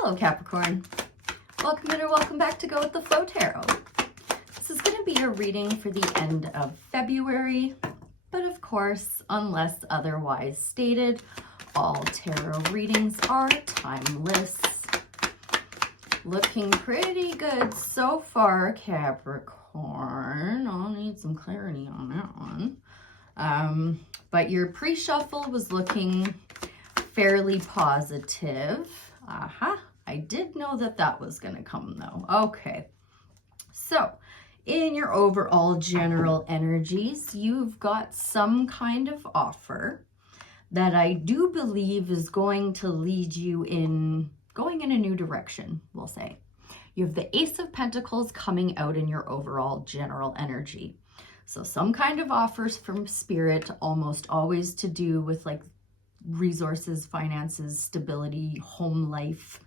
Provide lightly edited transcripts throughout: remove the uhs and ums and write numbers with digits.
Hello, Capricorn. Welcome in or welcome back to Go With The Flow Tarot. This is going to be your reading for the end of February, but of course, unless otherwise stated, all tarot readings are timeless. Looking pretty good so far, Capricorn. I'll need some clarity on that one. But your pre-shuffle was looking fairly positive. I did know that was going to come though. Okay. So in your overall general energies, you've got some kind of offer that I do believe is going to lead you going in a new direction, we'll say. You have the Ace of Pentacles coming out in your overall general energy. So some kind of offers from Spirit, almost always to do with like resources, finances, stability, home life.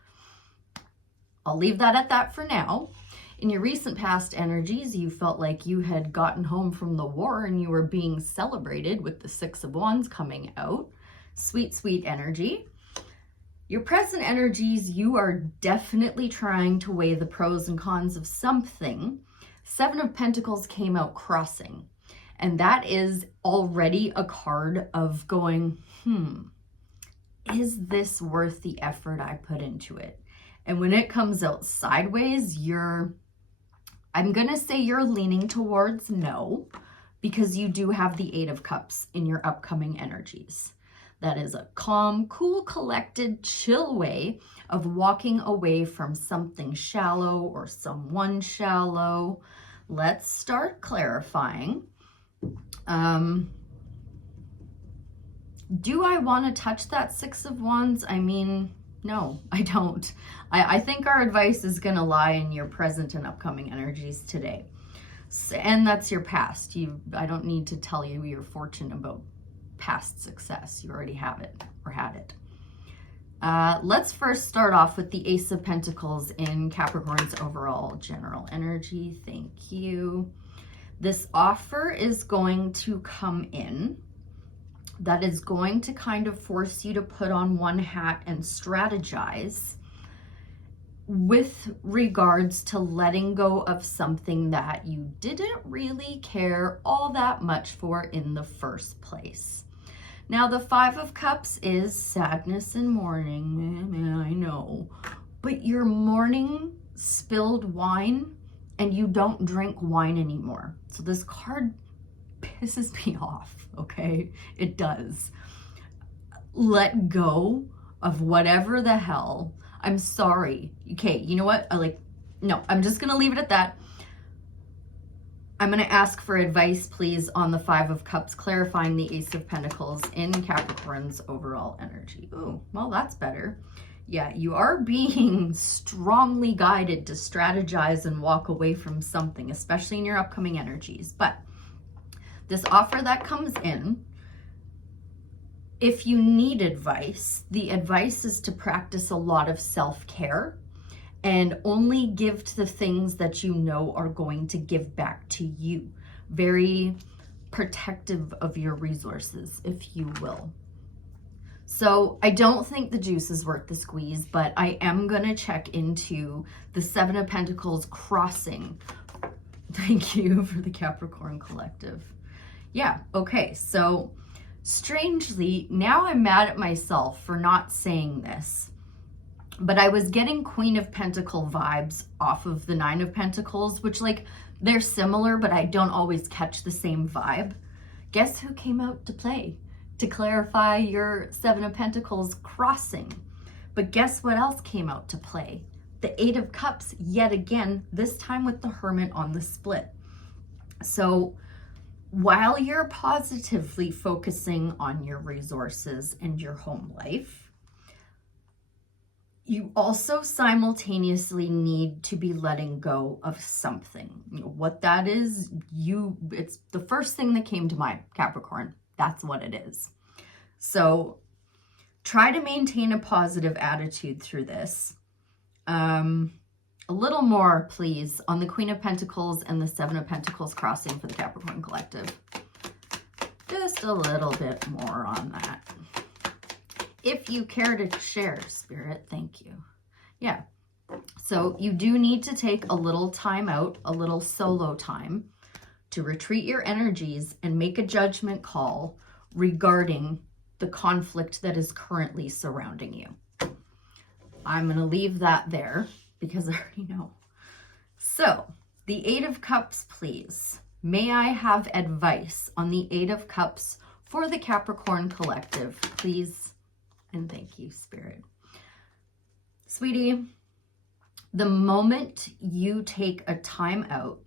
I'll leave that at that for now. In your recent past energies, you felt like you had gotten home from the war and you were being celebrated with the Six of Wands coming out. Sweet, sweet energy. Your present energies, you are definitely trying to weigh the pros and cons of something. Seven of Pentacles came out crossing. And that is already a card of going, is this worth the effort I put into it? And when it comes out sideways, I'm going to say you're leaning towards no, because you do have the Eight of Cups in your upcoming energies. That is a calm, cool, collected, chill way of walking away from something shallow or someone shallow. Let's start clarifying. Do I want to touch that Six of Wands? I mean, no, I don't. I think our advice is going to lie in your present and upcoming energies today. And that's your past. I don't need to tell you your fortune about past success. You already have it or had it. Let's first start off with the Ace of Pentacles in Capricorn's overall general energy. Thank you. This offer is going to come in that is going to kind of force you to put on one hat and strategize with regards to letting go of something that you didn't really care all that much for in the first place. Now, the Five of Cups is sadness and mourning, I know, but you're mourning spilled wine and you don't drink wine anymore. So this card pisses me off, okay? It does. Let go of whatever the hell. I'm sorry. Okay, you know what? No, I'm just going to leave it at that. I'm going to ask for advice, please, on the Five of Cups, clarifying the Ace of Pentacles in Capricorn's overall energy. Oh, well, that's better. Yeah, you are being strongly guided to strategize and walk away from something, especially in your upcoming energies. But this offer that comes in, if you need advice, the advice is to practice a lot of self-care and only give to the things that you know are going to give back to you. Very protective of your resources, if you will. So I don't think the juice is worth the squeeze, but I am going to check into the Seven of Pentacles crossing. Thank you for the Capricorn Collective. Yeah, okay, so strangely, now I'm mad at myself for not saying this, but I was getting Queen of Pentacle vibes off of the Nine of Pentacles, which they're similar, but I don't always catch the same vibe. Guess who came out to play to clarify your Seven of Pentacles crossing? But guess what else came out to play? The Eight of Cups yet again, this time with the Hermit on the split. So while you're positively focusing on your resources and your home life, you also simultaneously need to be letting go of something. What that is, it's the first thing that came to mind, Capricorn. That's what it is. So try to maintain a positive attitude through this. A little more, please, on the Queen of Pentacles and the Seven of Pentacles crossing for the Capricorn Collective. Just a little bit more on that. If you care to share, Spirit, thank you. Yeah. So you do need to take a little time out, a little solo time to retreat your energies and make a judgment call regarding the conflict that is currently surrounding you. I'm going to leave that there because I already know. So, the Eight of Cups, please. May I have advice on the Eight of Cups for the Capricorn collective, please? And thank you, Spirit. Sweetie, the moment you take a time out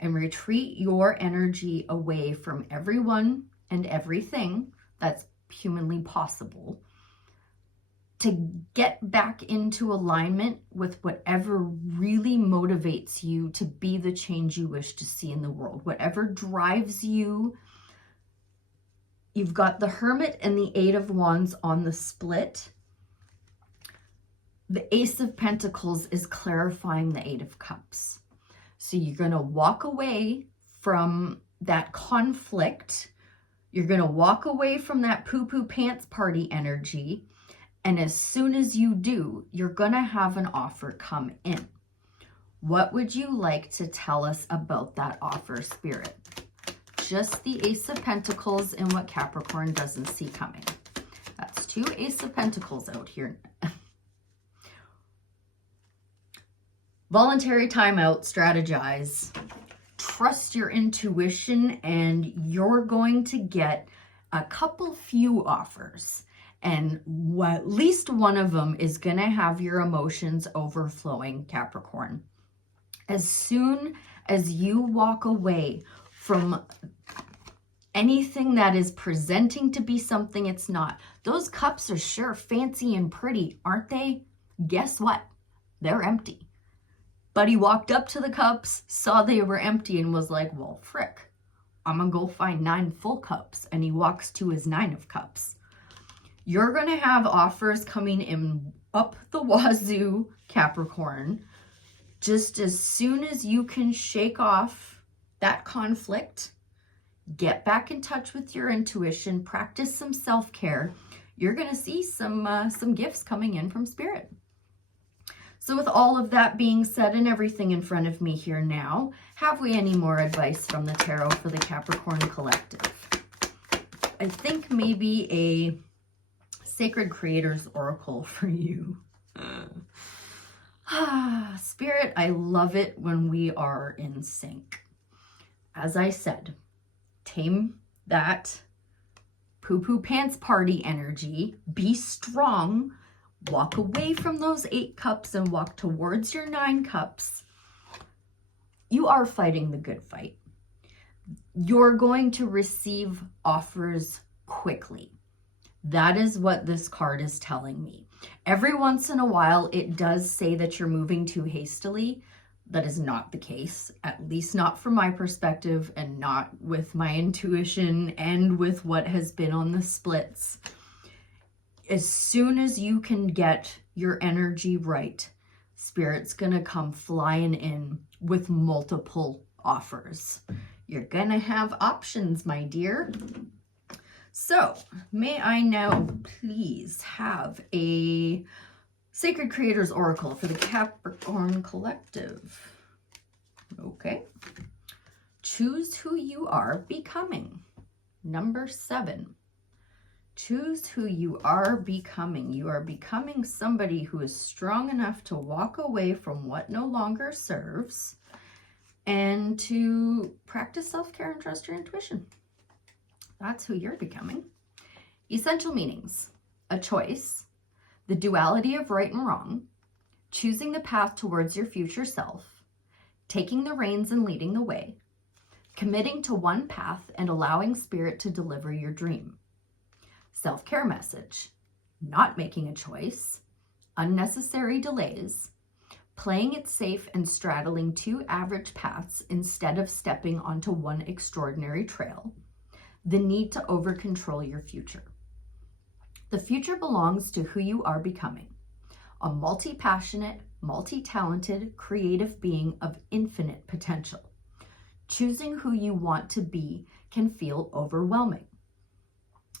and retreat your energy away from everyone and everything that's humanly possible, to get back into alignment with whatever really motivates you to be the change you wish to see in the world, whatever drives you. You've got the Hermit and the Eight of Wands on the split. The Ace of Pentacles is clarifying the Eight of Cups. So you're going to walk away from that conflict. You're going to walk away from that poo-poo pants party energy. And as soon as you do, you're going to have an offer come in. What would you like to tell us about that offer, Spirit? Just the Ace of Pentacles and what Capricorn doesn't see coming. That's two Ace of Pentacles out here. Voluntary timeout, strategize, trust your intuition, and you're going to get a few offers. And at least one of them is going to have your emotions overflowing, Capricorn. As soon as you walk away from anything that is presenting to be something it's not, those cups are sure fancy and pretty, aren't they? Guess what? They're empty. But he walked up to the cups, saw they were empty, and was like, well, frick, I'm going to go find 9 full cups. And he walks to his 9 of cups. You're going to have offers coming in up the wazoo, Capricorn, just as soon as you can shake off that conflict, get back in touch with your intuition, practice some self-care. You're going to see some gifts coming in from Spirit. So with all of that being said and everything in front of me here now, have we any more advice from the tarot for the Capricorn collective? I think maybe a Sacred Creator's Oracle for you. Spirit, I love it when we are in sync. As I said, tame that poo-poo pants party energy. Be strong. Walk away from those 8 cups and walk towards your 9 cups. You are fighting the good fight. You're going to receive offers quickly. That is what this card is telling me. Every once in a while, it does say that you're moving too hastily. That is not the case, at least not from my perspective and not with my intuition and with what has been on the splits. As soon as you can get your energy right, Spirit's going to come flying in with multiple offers. You're going to have options, my dear. So, may I now please have a Sacred Creator's Oracle for the Capricorn collective? Okay. Choose who you are becoming. Number 7. Choose who you are becoming. You are becoming somebody who is strong enough to walk away from what no longer serves and to practice self-care and trust your intuition. That's who you're becoming. Essential meanings: a choice, the duality of right and wrong, choosing the path towards your future self, taking the reins and leading the way, committing to one path and allowing Spirit to deliver your dream. Self-care message: not making a choice, unnecessary delays, playing it safe and straddling 2 average paths instead of stepping onto one extraordinary trail, the need to over-control your future. The future belongs to who you are becoming, a multi-passionate, multi-talented, creative being of infinite potential. Choosing who you want to be can feel overwhelming.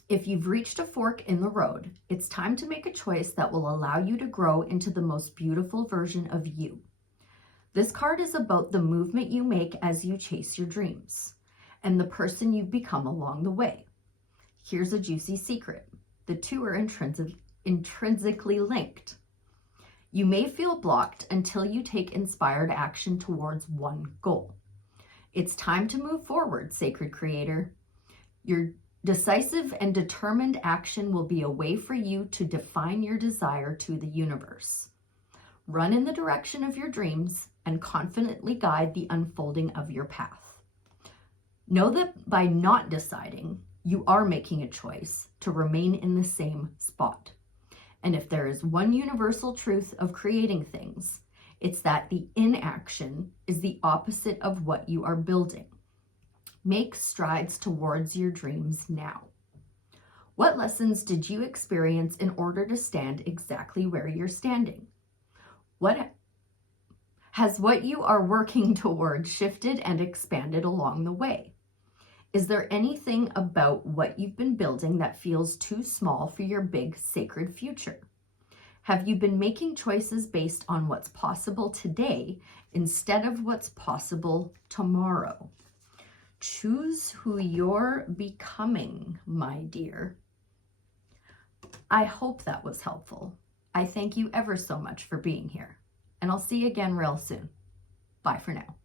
If you've reached a fork in the road, it's time to make a choice that will allow you to grow into the most beautiful version of you. This card is about the movement you make as you chase your dreams and the person you've become along the way. Here's a juicy secret. The two are intrinsically linked. You may feel blocked until you take inspired action towards one goal. It's time to move forward, sacred creator. Your decisive and determined action will be a way for you to define your desire to the universe. Run in the direction of your dreams and confidently guide the unfolding of your path. Know that by not deciding, you are making a choice to remain in the same spot. And if there is one universal truth of creating things, it's that the inaction is the opposite of what you are building. Make strides towards your dreams now. What lessons did you experience in order to stand exactly where you're standing? What you are working towards shifted and expanded along the way? Is there anything about what you've been building that feels too small for your big sacred future? Have you been making choices based on what's possible today instead of what's possible tomorrow? Choose who you're becoming, my dear. I hope that was helpful. I thank you ever so much for being here, and I'll see you again real soon. Bye for now.